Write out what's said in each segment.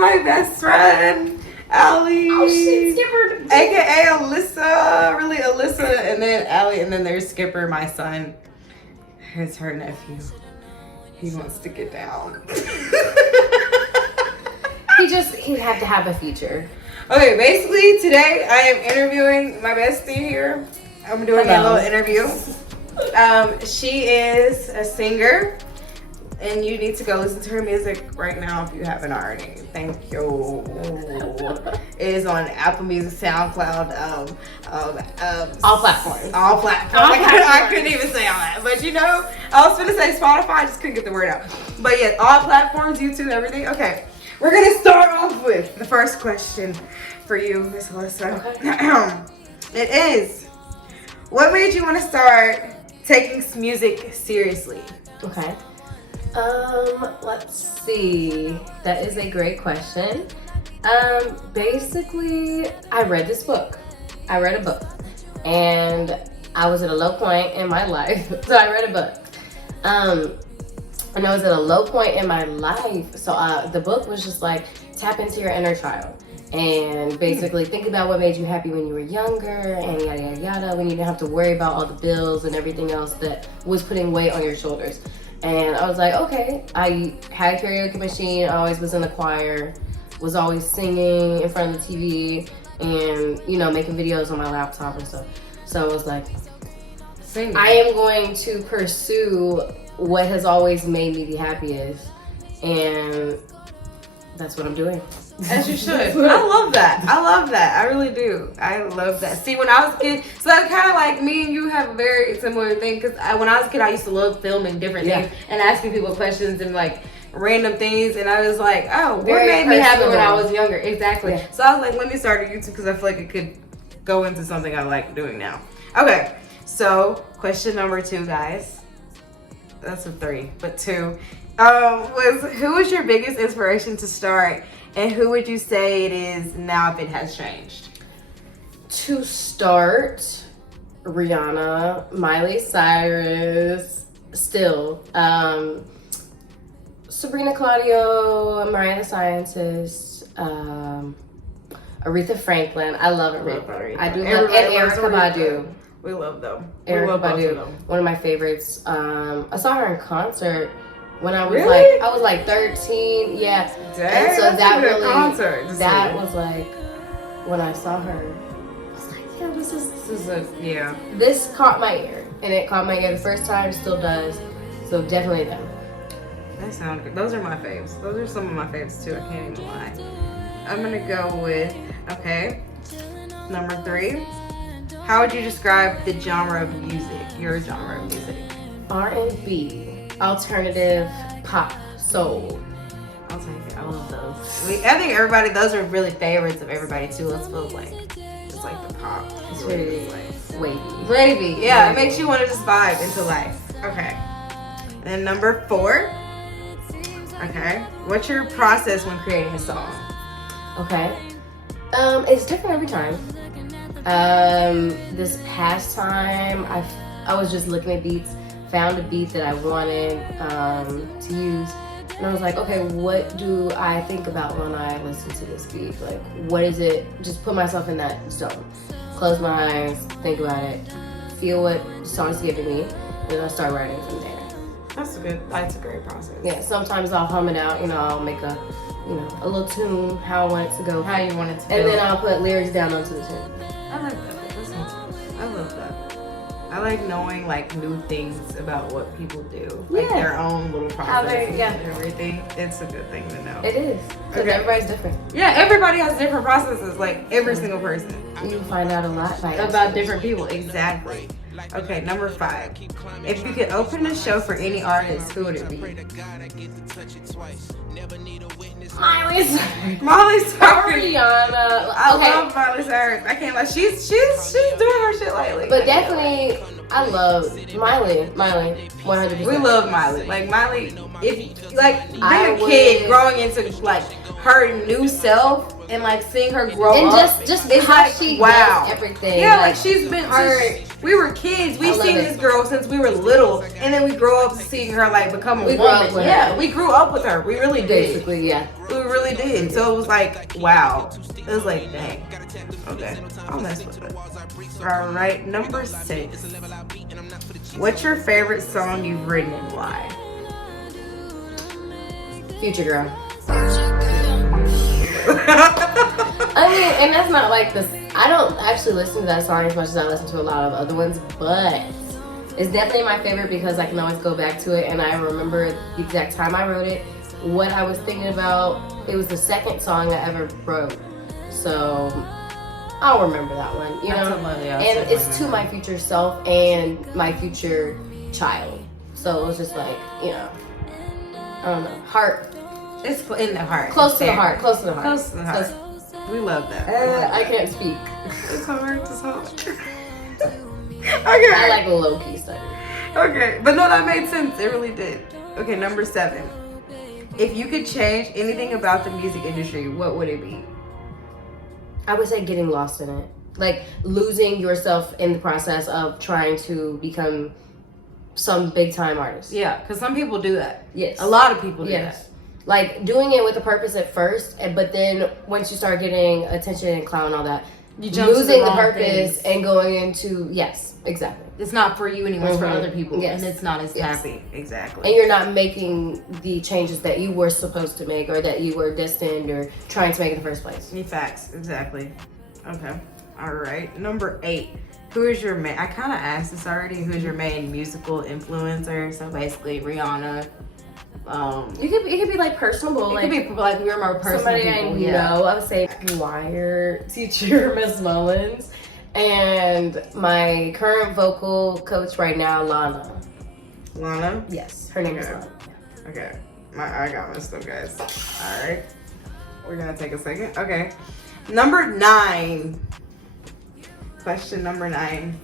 my best friend, Allie. Oh shit, Skipper. AKA Alisa. Really Alyssa, and then Allie, and then there's Skipper, my son. It's her nephew. He wants to get down. He'd have to have a feature. Okay, basically today I am interviewing my bestie here. I'm doing a little interview. She is a singer, and you need to go listen to her music right now if you haven't already. Thank you. It is on Apple Music, SoundCloud, All platforms. All platforms. I couldn't even say all that, but you know, I was gonna say Spotify, I just couldn't get the word out. But yeah, all platforms, YouTube, everything. Okay, we're gonna start off with the first question for you, Miss Alyssa. Okay. It is, what made you want to start taking music seriously? Okay. Let's see. That is a great question. Basically, I read this book. I read a book, and I was at a low point in my life, so I read a book. And I was at a low point in my life, so the book was just like, tap into your inner child. And basically think about what made you happy when you were younger and yada yada yada, when you didn't have to worry about all the bills and everything else that was putting weight on your shoulders. And I was like, okay, I had a karaoke machine, I always was in the choir, was always singing in front of the TV and, you know, making videos on my laptop and stuff. So I was like, Singing. I am going to pursue what has always made me the happiest, and that's what I'm doing. As you should. I love that. I love that. I really do. I love that. See, when I was a kid, so that's kind of like me and you have a very similar thing. Because when I was a kid, I used to love filming different things and asking people questions and like random things. And I was like, oh, what made me happy when I was younger? Exactly. Yeah. So I was like, let me start a YouTube because I feel like it could go into something I like doing now. Okay. So question number 2, guys. That's a 3, but 2. Who was your biggest inspiration to start? And who would you say it is now if it has changed? To start, Rihanna, Miley Cyrus, still. Sabrina Claudio, Miranda Scientist, Aretha Franklin. I love Aretha. I do love, and Erykah Badu. We love them. Erykah Badu, one of my favorites. I saw her in concert when I was really? I was like 13, yeah. Dang, and so that's that a good really, concert. that was like when I saw her. I was like, yeah, this is yeah. This caught my ear, and it caught my ear the first time, still does. So definitely them. That sound good. Those are my faves. Those are some of my faves too. I can't even lie. I'm gonna go with number 3. How would you describe the genre of music? Your genre of music? R&B, alternative, pop, soul. I'll take it. I love those. I think those are really favorites of everybody too. Let's feel like it's like the pop. It's really wavy. Yeah, it makes you want to just vibe into life. Okay. And then number 4. Okay. What's your process when creating a song? Okay. It's different every time. This past time, I was just looking at beats, found a beat that I wanted to use, and I was like, okay, what do I think about when I listen to this beat? Like, what is it? Just put myself in that zone. Close my eyes, think about it, feel what the song's giving me, and then I start writing from there. That's a great process. Yeah, sometimes I'll hum it out, I'll make a little tune, how I want it to go. How you want it to go. And then I'll put lyrics down onto the tune. I like that. I love that. I like knowing like new things about what people do. Like their own little processes and everything. It's a good thing to know. It is. Because everybody's different. Yeah, everybody has different processes, like every single person. You find out a lot about different people. Exactly. Okay, number 5. If you could open a show for any artist, who would it be? Miley Cyrus. Rihanna. I love Miley Cyrus. I can't lie. She's doing her shit lately. But definitely I love Miley, 100%. We love Miley. Like Miley, if like being I a kid growing into like her new self and like seeing her grow and up, just it's how like she wow. does everything. Yeah, like she's been her. we were kids. We've seen this girl since we were little, and then we grow up seeing her like become a We woman. grew up with her. We grew up with her. We really did. Basically, yeah. We really did. So it was like wow. It was like dang. Okay, I'll mess with it. All right, number 6. What's your favorite song you've written and why? Future Girl. I mean, and that's not like this. I don't actually listen to that song as much as I listen to a lot of other ones, but it's definitely my favorite because I can always go back to it and I remember the exact time I wrote it, what I was thinking about. It was the second song I ever wrote, so I'll remember that one, you know. And it's to my future self and my future child, so it was just like, you know, I don't know, heart. It's in the heart. Close to the heart. Close to the heart. Close to the heart. We love that. I can't speak. It's hard. It's hard. Okay. I like a low key study. Okay, but no, that made sense. It really did. Okay, number 7. If you could change anything about the music industry, what would it be? I would say getting lost in it. Like losing yourself in the process of trying to become some big time artist. Yeah, because some people do that. Yes. A lot of people do that. Like doing it with a purpose at first, but then once you start getting attention and clout and all that, you jump losing the wrong purpose things. and going into, yes, exactly. It's not for you anymore, it's for other people. Yes. And it's not as happy. Exactly. And you're not making the changes that you were supposed to make or that you were destined or trying to make in the first place. Facts, exactly. Okay. All right. Number 8. Who is your main, I kind of asked this already, who is your main musical influencer? So basically Rihanna. It could be like personable. It could be like we're more personal somebody people. I know. I would say choir teacher Miss Mullins, and my current vocal coach right now, Lana. Lana? Yes, her name is Lana. Okay, I got messed up, guys. All right, we're gonna take a second. Okay, number 9. Question number 9.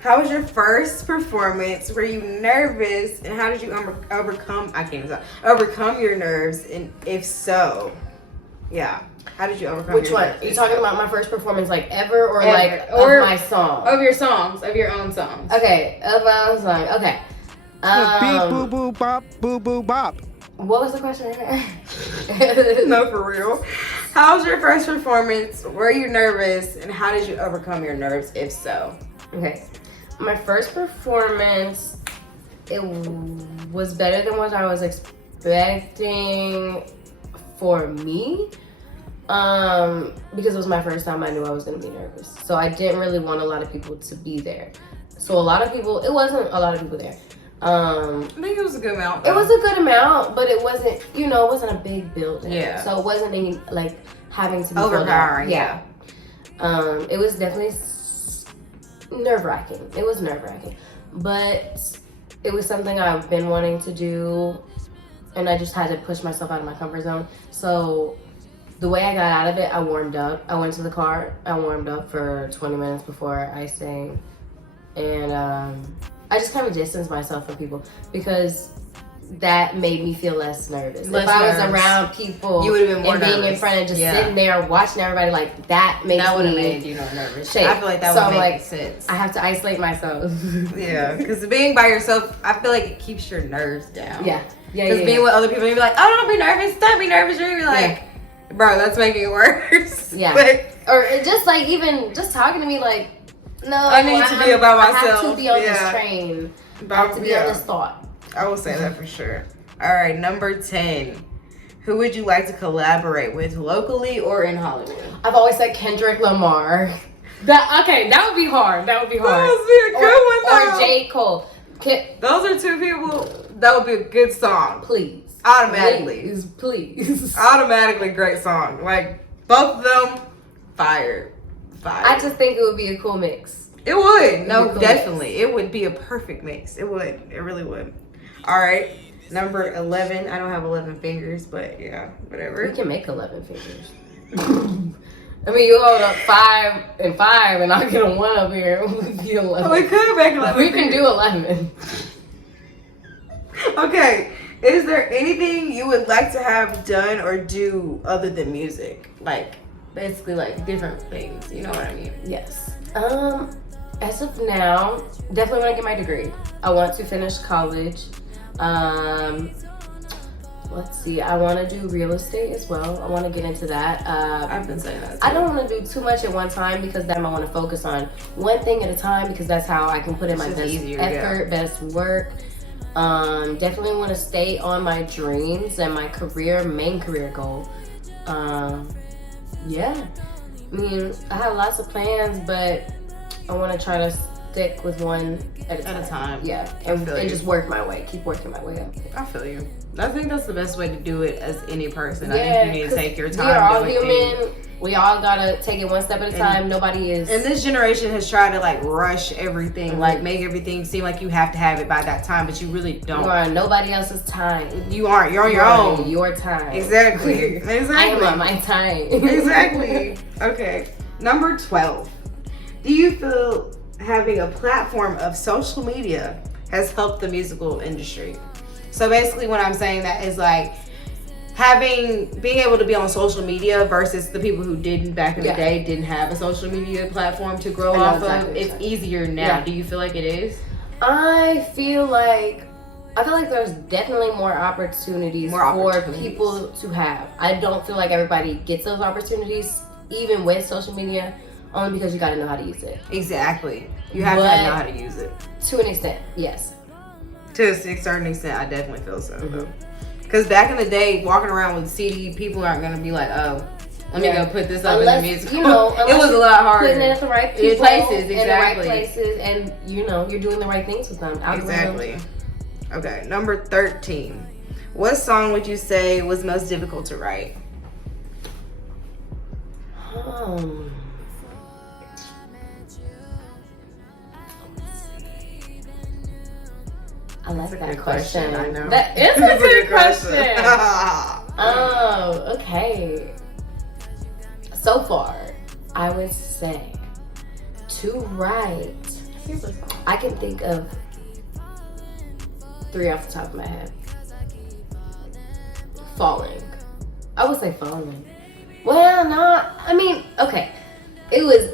How was your first performance? Were you nervous? And how did you overcome? I can't even talk. Overcome your nerves, and if so, yeah. How did you overcome? Which your one? nerves? Are you talking about my first performance, like ever, or Ever. like Or of my song? Of your songs, of your own songs. Okay, of my own song. Okay. Beep boo boo bop boo boo bop. What was the question? No, for real. How was your first performance? Were you nervous? And how did you overcome your nerves, if so? Okay. My first performance, it was better than what I was expecting for me. Because it was my first time, I knew I was gonna be nervous. So I didn't really want a lot of people to be there. So it wasn't a lot of people there. I think it was a good amount. It was a good amount, but it wasn't, it wasn't a big building. Yeah. So it wasn't any, like, having to be overpowering. Yeah. It was definitely nerve-wracking. It was nerve-wracking. But it was something I've been wanting to do, and I just had to push myself out of my comfort zone. So the way I got out of it, I warmed up. I went to the car, I warmed up for 20 minutes before I sang. And I just kind of distanced myself from people because that made me feel less nervous. If I was around people, you would have been more and being nervous. in front and just sitting there watching everybody, like that makes that would have me made you nervous. shake. I feel like that So would I'm make sense. I have to isolate myself. Yeah, because being by yourself, I feel like it keeps your nerves down. Yeah. Because being with other people, you'd be like, oh, don't be nervous. Don't be nervous. You're gonna be like, bro, that's making it worse. Yeah. But, or just like even just talking to me like, no, I need to be about myself. I have to be on this train. I have to be on this thought. I will say that for sure. All right, number 10. Who would you like to collaborate with locally or in Hollywood? I've always said Kendrick Lamar. That would be hard. That would be hard. That would be a good one, though. Or J. Cole. Those are 2 people. That would be a good song. Please. Automatically. Please. Automatically great song. Like, both of them, fire. I just think it would be a cool mix. It would. No, cool definitely. It would be a perfect mix. It would. It really would. All right. Number 11. I don't have 11 fingers, but yeah, whatever. We can make 11 fingers. I mean, you hold up 5 and 5, and I'll get a 1 up here. We 11. We could make 11. We can do 11. Okay. Is there anything you would like to have done or do other than music? Like, basically, like, different things. You know what I mean? Yes. As of now, definitely want to get my degree. I want to finish college. Let's see. I want to do real estate as well. I want to get into that. I've been saying that too. I don't want to do too much at one time because then I want to focus on one thing at a time because that's how I can put in my best effort, best work. Definitely want to stay on my dreams and my main career goal. Yeah. I mean, I have lots of plans, but I want to try to stick with one at a time. Yeah, and just work my way. Keep working my way up. I feel you. I think that's the best way to do it as any person. I think you need to take your time. We are all human. We all gotta take it one step at a time. Nobody is. And this generation has tried to like rush everything, like make everything seem like you have to have it by that time, but you really don't. You are on nobody else's time. You aren't. You're on your own. Your time. Exactly. Exactly. I am on my time. Exactly. Okay. Number 12. Do you feel having a platform of social media has helped the musical industry? So basically what I'm saying that is like being able to be on social media versus the people who didn't back in the day didn't have a social media platform to grow off of. It's easier now. Do you feel like it is? I feel like there's definitely more opportunities for people to have. I don't feel like everybody gets those opportunities, even with social media, only because you got to know how to use it. Exactly. You have to know how to use it. To an extent, yes. To a certain extent, I definitely feel so. Because back in the day, walking around with a CD, people aren't going to be like, oh, let me go put this up in the music. You know, it was a lot harder. Putting it at the right people, places, exactly. In the right places, and you know, you're doing the right things with them. Exactly. Okay, number 13. What song would you say was most difficult to write? I like that question. I know. That is a good question. Oh, okay. So far, I would say to write, I can think of 3 off the top of my head. Falling. I would say Falling. Well, no, I mean, okay. It was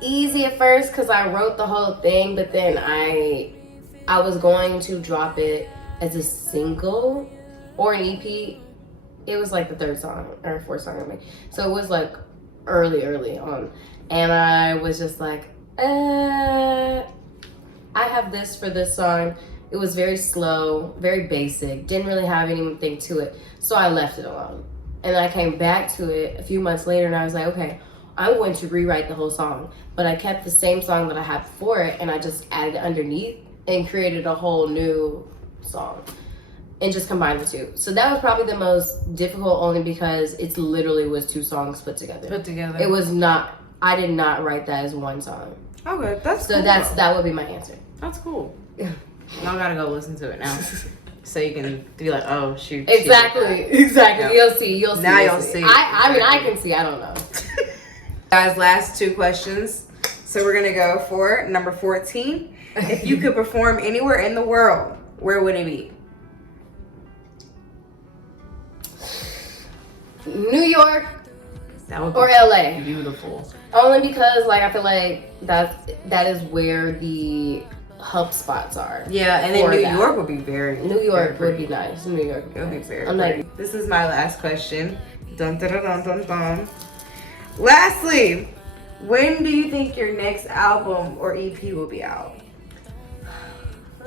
easy at first because I wrote the whole thing, but then I was going to drop it as a single or an EP. It was like the 3rd song or 4th song I made. So it was like early on. And I was just like, I have this for this song. It was very slow, very basic, didn't really have anything to it. So I left it alone. And I came back to it a few months later and I was like, okay, I'm going to rewrite the whole song. But I kept the same song that I had before it and I just added underneath and created a whole new song and just combined the two. So that was probably the most difficult only because it literally was 2 songs put together. It was not, I did not write that as one song. Okay, that's cool. So that would be my answer. That's cool. Y'all gotta go listen to it now. So you can be like, oh shoot. Exactly. Yeah. You'll see. Now you'll see. I mean, I can see, I don't know. Guys, last 2 questions. So we're gonna go for number 14. If you could perform anywhere in the world, where would it be? New York or LA. Beautiful. Only because like I feel like that is where the hub spots are. Yeah, and then New York would be New York would be nice. New York would be very pretty. This is my last question. Dun, dun, dun, dun, dun. Lastly, when do you think your next album or EP will be out?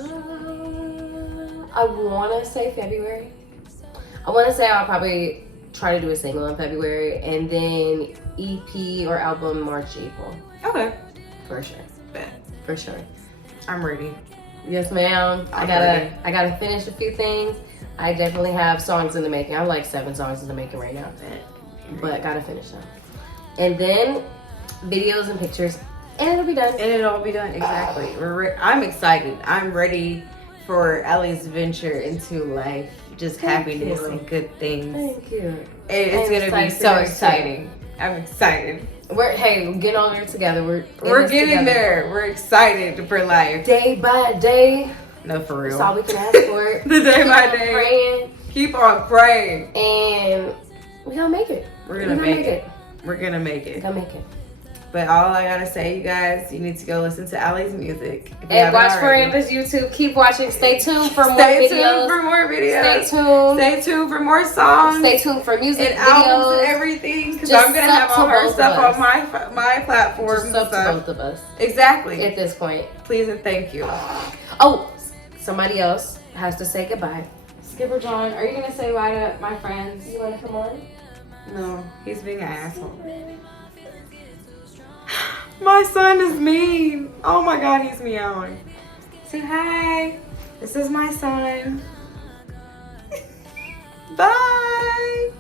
I want to say February. I want to say I'll probably try to do a single in February and then EP or album March, April. Okay. For sure. Bet. For sure. I'm ready. Yes, ma'am. I gotta finish a few things. I definitely have songs in the making. I'm like 7 songs in the making right now. But gotta finish them. And then videos and pictures. And it'll be done. And it'll all be done, exactly. I'm excited. I'm ready for Ellie's venture into life. Just happiness and good things. Thank you. It's going to be so exciting. I'm excited. We're getting on there together. We're getting together. there. We're excited for life. Day by day. No, for real. That's all we can ask for. The day by Keep on day. praying. Keep on praying. And we're gonna make it. We're gonna make it. We're gonna make it. We're gonna make it. But all I gotta say, you guys, you need to go listen to Ali's music. And watch Miranda's YouTube. Keep watching. Stay tuned for more videos. Stay tuned for more videos. Stay tuned. Stay tuned for more songs. Stay tuned for music and videos. albums and everything. Because Just I'm gonna have all her stuff on my platform. Just up to both of us. Exactly. At this point. Please and thank you. Oh, somebody else has to say goodbye. Skipper John, are you gonna say bye to my friends? You wanna come on? No, he's being an asshole. My son is mean. Oh my god, he's meowing. Say hi. This is my son. Bye.